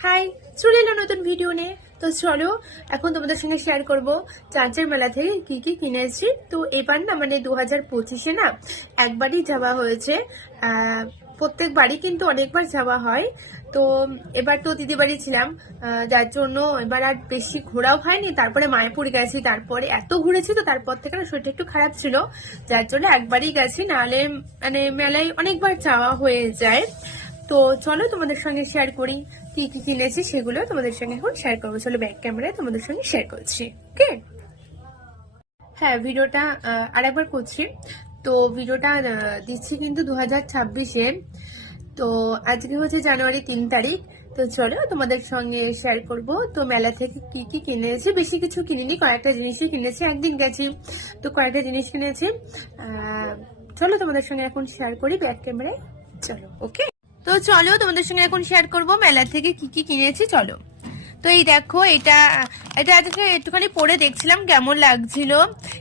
High, চলে এলো নতুন ভিডিও নিয়ে। তো চলো এখন তোমাদের সঙ্গে শেয়ার করব চাঁচের মেলা থেকে কি কি কিনেছি। তো এবার না মানে 2025-এ না একবারই যাওয়া হয়েছে। প্রত্যেকবারই কিন্তু অনেকবার যাওয়া হয়। তো এবার তো দিদি বাড়ি ছিলাম, যার জন্য এবার আর বেশি ঘোরাও হয়নি। তারপরে মায়াপুর গেছি, তারপরে এত ঘুরেছি, তো তারপর থেকে না শরীরটা একটু খারাপ ছিল, যার জন্য একবারই গেছি, নাহলে মানে মেলায় অনেকবার যাওয়া হয়ে যায়। তো চলো তোমাদের সঙ্গে শেয়ার করি কি কি কিনেছি, সেগুলো তোমাদের সঙ্গে এখন শেয়ার করবো। চলো ব্যাক ক্যামেরায় তোমাদের সঙ্গে শেয়ার করছি। ওকে, হ্যাঁ ভিডিওটা আরেকবার করছি। তো ভিডিওটা দিচ্ছি কিন্তু 2026-এ। তো আজকে হচ্ছে জানুয়ারি 3 তারিখ। তো চলো তোমাদের সঙ্গে শেয়ার করব তো মেলা থেকে কি কি কিনেছি। বেশি কিছু কিনিনি, কয়েকটা জিনিসই কিনেছি, একদিন গেছি তো কয়েকটা জিনিস কিনেছি। চলো তোমাদের সঙ্গে এখন শেয়ার করি ব্যাক ক্যামেরায়। চলো ওকে, তো চলো তোমাদের সঙ্গে এখন শেয়ার করব মেলা থেকে কি কি কিনেছি। চলো, তো এই দেখো, এটা এটা আজকে একটুখানি পরে দেখছিলাম কেমন লাগছিল।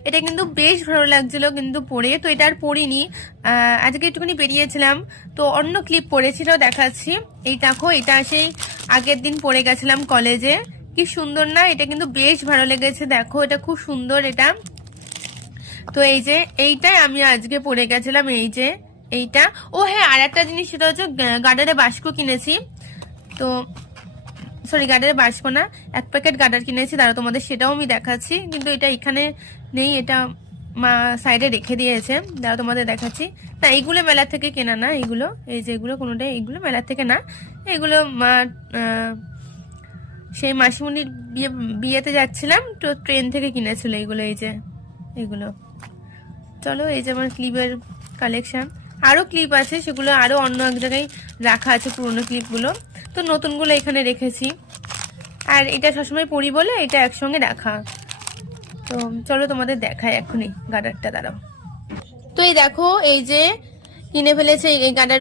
এটা কিন্তু বেশ ভালো লাগছিল কিন্তু পরে, তো এটা আর পরিনি। আজকে একটুখানি বেরিয়েছিলাম, তো অন্য ক্লিপ পরেছিল দেখাচ্ছি। এই দেখো, এটা সেই আগের দিন পরে গেছিলাম কলেজে। কি সুন্দর না, এটা কিন্তু বেশ ভালো লেগেছে। দেখো এটা খুব সুন্দর এটা। তো এই যে এইটাই আমি আজকে পরে গেছিলাম, এই যে এইটা। ও হ্যাঁ, আর একটা জিনিস, সেটা হচ্ছে গার্ডারে বাস্ক কিনেছি। তো সরি, গার্ডারে বাস্ক না, 1 প্যাকেট গার্ডার কিনেছি। তারা তোমাদের সেটাও আমি দেখাচ্ছি, কিন্তু এটা এখানে নেই, এটা মা সাইডে রেখে দিয়েছে। তারা তোমাদের দেখাচ্ছি। না, এইগুলো মেলা থেকে কেনা না, এইগুলো এই যে এগুলো কোনোটাই এইগুলো মেলা থেকে না। এগুলো মা সেই মাসিমণির বিয়েতে যাচ্ছিলাম তো ট্রেন থেকে কিনেছিল এইগুলো, এই যে এগুলো। চলো, এই যে আমার ক্লিপের কালেকশন। আরো ক্লিপ আছে, সেগুলো আরো অন্য এক জায়গায় রাখা আছে, পুরোনো ক্লিপগুলো। তো নতুনগুলো এখানে রেখেছি, আর এটা সবসময় পরি বলে এটা একসঙ্গে রাখা। তো চলো তোমাদের দেখাই এখনই গার্ডারটা, দাঁড়াও। তো এই দেখো, এই যে কিনে ফেলেছে এই গার্ডার।